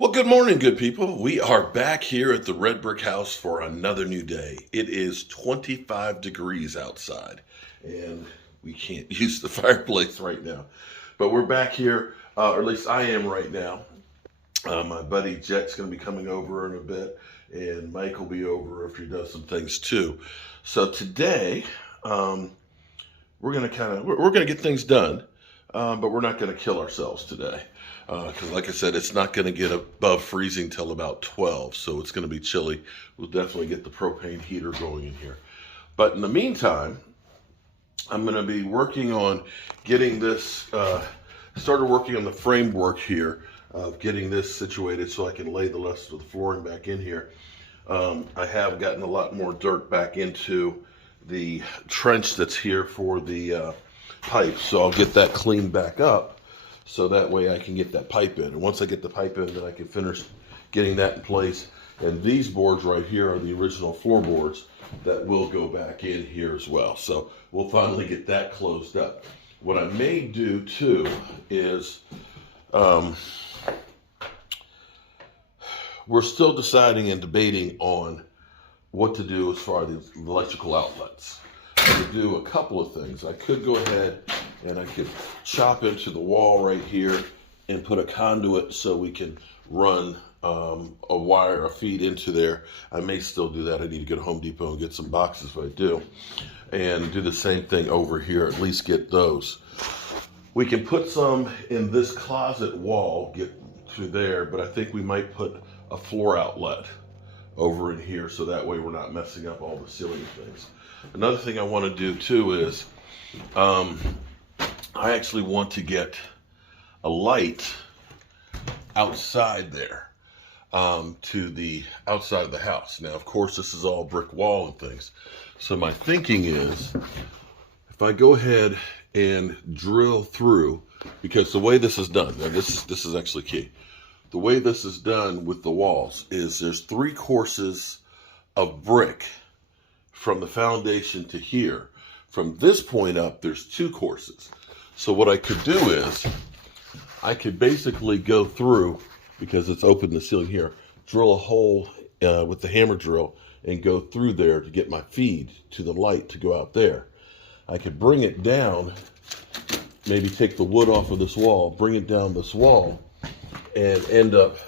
Well, good morning, good people. We are back here at the Red Brick House for another new day. It is 25 degrees outside, and we can't use the fireplace right now. But we're back here, or at least I am right now. My buddy Jet's going to be coming over in a bit, and Mike will be over if he does some things too. So today, we're going to we're going to get things done, but we're not going to kill ourselves today. Because like I said, it's not going to get above freezing till about 12, so it's going to be chilly. We'll definitely get the propane heater going in here. But in the meantime, I'm going to be working on getting this, started working on the framework here of getting this situated so I can lay the rest of the flooring back in here. I have gotten a lot more dirt back into the trench that's here for the pipe, so I'll get that cleaned back up. So that way I can get that pipe in. And once I get the pipe in, then I can finish getting that in place. And these boards right here are the original floorboards that will go back in here as well. So we'll finally get that closed up. What I may do too is, we're still deciding and debating on what to do as far as the electrical outlets. I could do a couple of things. I could go ahead and I could chop into the wall right here and put a conduit so we can run a wire, a feed into there. I may still do that. I need to go to Home Depot and get some boxes if I do. And do the same thing over here, at least get those. We can put some in this closet wall, get to there, but I think we might put a floor outlet over in here so that way we're not messing up all the ceiling things. Another thing I want to do too is I actually want to get a light outside there, to the outside of the house. Now, of course, this is all brick wall and things. So my thinking is, if I go ahead and drill through, because the way this is done, now this is actually key. The way this is done with the walls is there's 3 courses of brick from the foundation to here. From this point up, there's 2 courses. So what I could do is, I could basically go through, because it's open the ceiling here, drill a hole with the hammer drill and go through there to get my feed to the light to go out there. I could bring it down, maybe take the wood off of this wall, bring it down this wall, and end up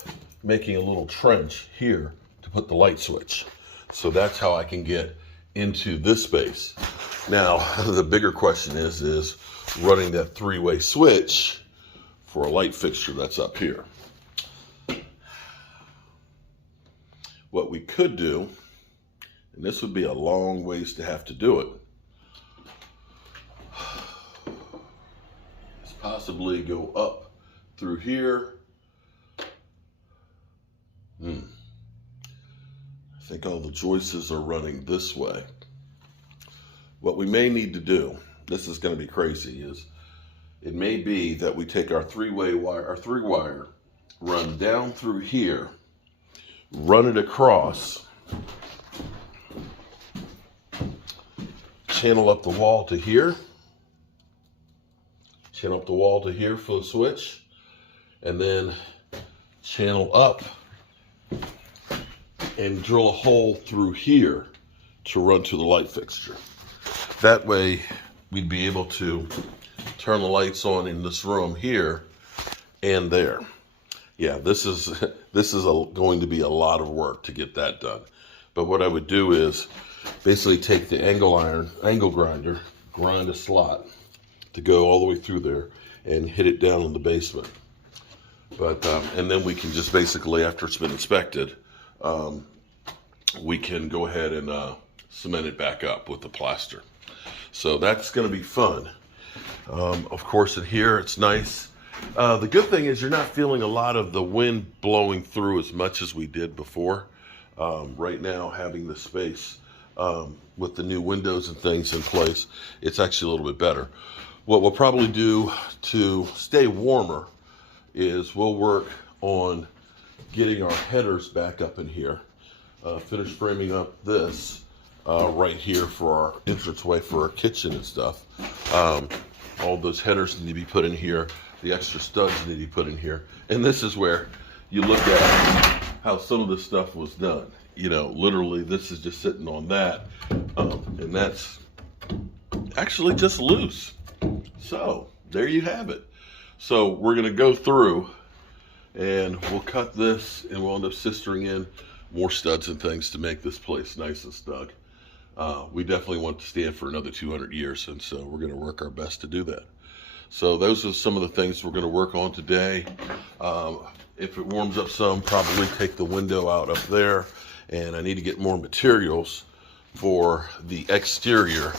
making a little trench here to put the light switch. So that's how I can get into this space. Now, the bigger question is running that 3-way switch for a light fixture that's up here. What we could do, and this would be a long ways to have to do it, is possibly go up through here. I think all the joists are running this way. What we may need to do, this is going to be crazy, is it may be that we take our 3-way wire, our 3-wire, run down through here, run it across, channel up the wall to here, channel up the wall to here for the switch, and then channel up and drill a hole through here to run to the light fixture. That way we'd be able to turn the lights on in this room here and there. Yeah, this is going to be a lot of work to get that done. But what I would do is basically take the angle grinder, grind a slot to go all the way through there and hit it down in the basement. But and then we can just basically, after it's been inspected, we can go ahead and cement it back up with the plaster. So that's going to be fun. Of course, in here it's nice. The good thing is you're not feeling a lot of the wind blowing through as much as we did before. Right now, having the space with the new windows and things in place, it's actually a little bit better. What we'll probably do to stay warmer is we'll work on getting our headers back up in here. Finish framing up this right here for our entranceway for our kitchen and stuff. All those headers need to be put in here. The extra studs need to be put in here. And this is where you look at how some of this stuff was done. You know, literally this is just sitting on that, and that's actually just loose. So there you have it. So we're gonna go through and we'll cut this and we'll end up sistering in more studs and things to make this place nice and snug. We definitely want to stand for another 200 years, and so we're gonna work our best to do that. So those are some of the things we're gonna work on today. If it warms up some, probably take the window out up there, and I need to get more materials for the exterior.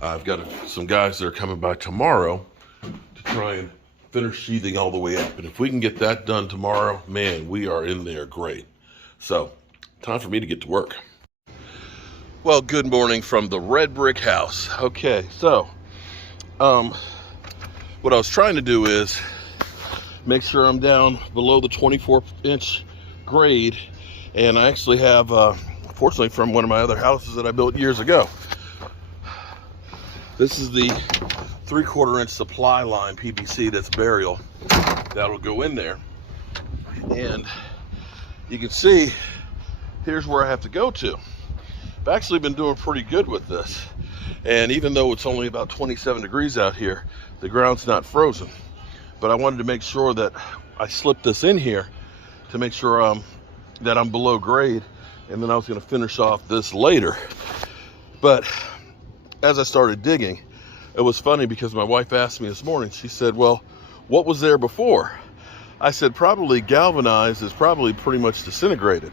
I've got some guys that are coming by tomorrow to try and finish sheathing all the way up. And if we can get that done tomorrow, man, we are in there great. So, time for me to get to work. Well, good morning from the Red Brick House. Okay, so, what I was trying to do is make sure I'm down below the 24-inch grade. And I actually have, fortunately from one of my other houses that I built years ago, this is the 3/4 inch supply line PVC that's burial that'll go in there. And you can see here's where I have to go to. I've actually been doing pretty good with this, and even though it's only about 27 degrees out here, the ground's not frozen. But I wanted to make sure that I slipped this in here to make sure that I'm below grade, and then I was going to finish off this later. But as I started digging, it was funny because my wife asked me this morning, she said, well, what was there before? I said, probably galvanized is probably pretty much disintegrated.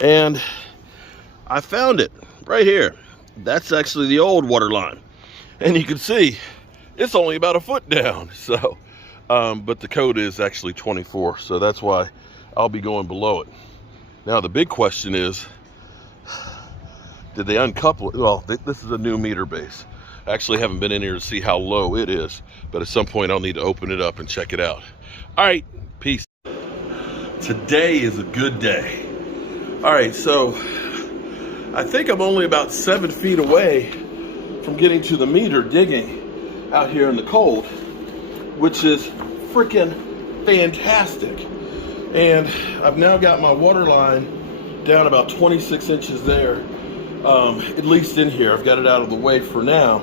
And I found it right here. That's actually the old water line. And you can see it's only about a foot down. So, but the code is actually 24. So that's why I'll be going below it. Now, the big question is, did they uncouple it? Well, this is a new meter base. I actually haven't been in here to see how low it is, but at some point I'll need to open it up and check it out. All right, peace. Today is a good day. All right, so I think I'm only about 7 feet away from getting to the meter digging out here in the cold, which is freaking fantastic. And I've now got my water line down about 26 inches there, at least in here. I've got it out of the way for now,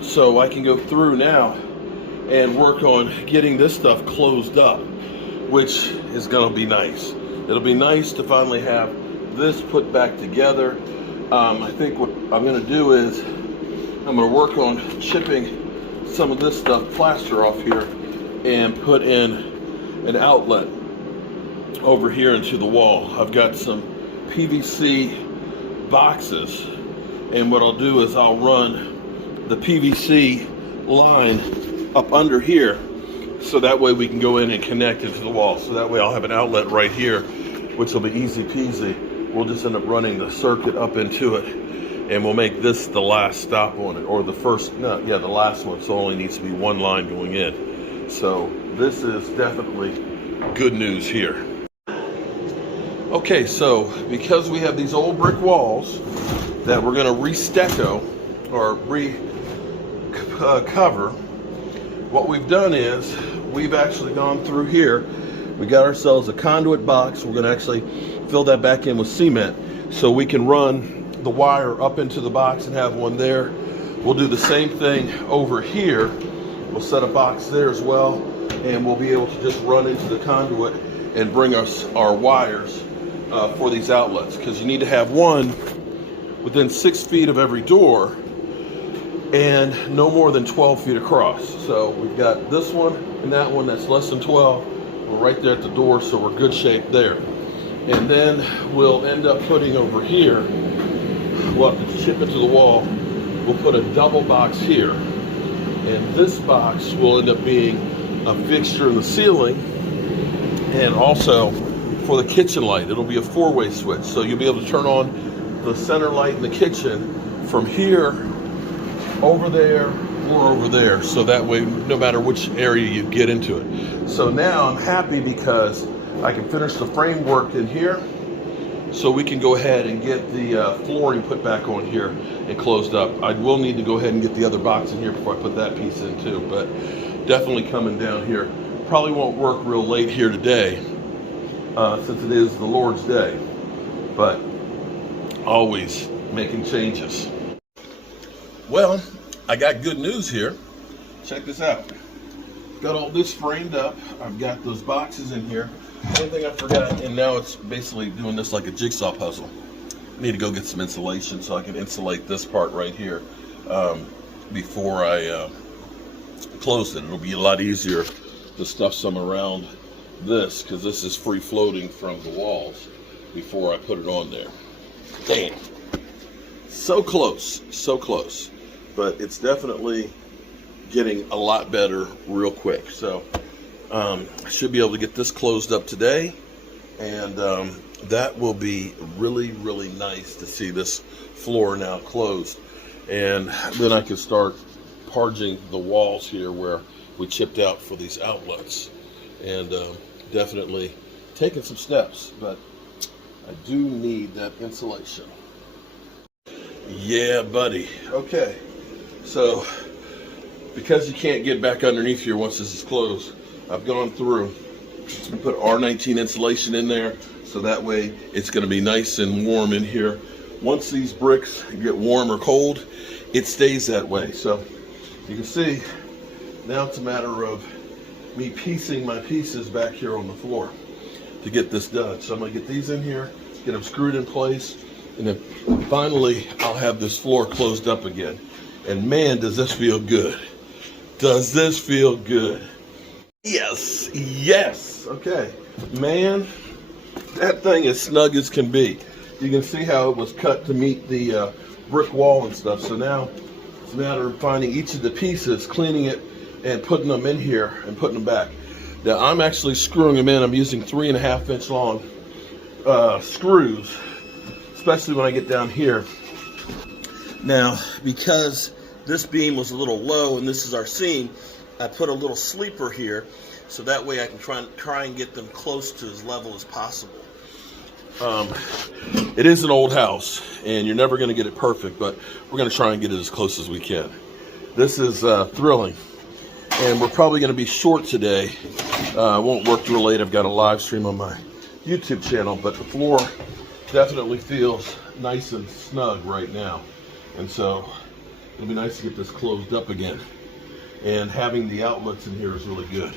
so I can go through now and work on getting this stuff closed up, which is gonna be nice. It'll be nice to finally have this put back together. I think what I'm gonna do is I'm gonna work on chipping some of this stuff, plaster off here, and put in an outlet over here into the wall. I've got some PVC boxes, and what I'll do is I'll run the PVC line up under here, so that way we can go in and connect it to the wall. So that way I'll have an outlet right here, which will be easy peasy. We'll just end up running the circuit up into it, and we'll make this the last stop on it, or the first, no, yeah, the last one. So it only needs to be one line going in. So this is definitely good news here. Okay, so because we have these old brick walls that we're going to re-stucco or cover, what we've done is we've actually gone through here. We got ourselves a conduit box. We're going to actually fill that back in with cement so we can run the wire up into the box and have one there. We'll do the same thing over here. We'll set a box there as well, and we'll be able to just run into the conduit and bring us our wires for these outlets, because you need to have one within 6 feet of every door and no more than 12 feet across. So we've got this one and that one that's less than 12. We're right there at the door, so we're good shape there. And then we'll end up putting over here, we'll have to chip into the wall, we'll put a double box here. And this box will end up being a fixture in the ceiling, and also for the kitchen light, it'll be a 4-way switch. So you'll be able to turn on the center light in the kitchen from here, over there, or over there. So that way, no matter which area you get into it. So now I'm happy because I can finish the framework in here, so we can go ahead and get the flooring put back on here and closed up. I will need to go ahead and get the other box in here before I put that piece in too, but definitely coming down here. Probably won't work real late here today, since it is the Lord's Day, but always making changes. Well, I got good news here. Check this out. Got all this framed up. I've got those boxes in here. One thing I forgot, and now it's basically doing this like a jigsaw puzzle. I need to go get some insulation so I can insulate this part right here before I close it. It'll be a lot easier to stuff some around this, because this is free floating from the walls before I put it on there. Damn. So close, so close. But it's definitely getting a lot better real quick. So I should be able to get this closed up today, and that will be really, really nice to see this floor now closed. And then I can start parging the walls here where we chipped out for these outlets, and definitely taking some steps, but I do need that insulation. Yeah, buddy. Okay, so because you can't get back underneath here once this is closed, I've gone through and put R19 insulation in there, so that way it's going to be nice and warm in here. Once these bricks get warm or cold, it stays that way. So you can see now it's a matter of me piecing my pieces back here on the floor to get this done. So I'm going to get these in here, get them screwed in place, and then finally I'll have this floor closed up again. And man, does this feel good. Does this feel good? Yes, yes. Okay, man, that thing is snug as can be. You can see how it was cut to meet the brick wall and stuff. So now it's a matter of finding each of the pieces, cleaning it, and putting them in here and putting them back. Now I'm actually screwing them in. I'm using 3.5 inch long screws, especially when I get down here. Now, because this beam was a little low and this is our seam, I put a little sleeper here, so that way I can try and get them close to as level as possible. It is an old house, and you're never going to get it perfect, but we're going to try and get it as close as we can. This is thrilling, and we're probably going to be short today. I won't work real late. I've got a live stream on my YouTube channel, but the floor definitely feels nice and snug right now, and so it'll be nice to get this closed up again. And having the outlets in here is really good.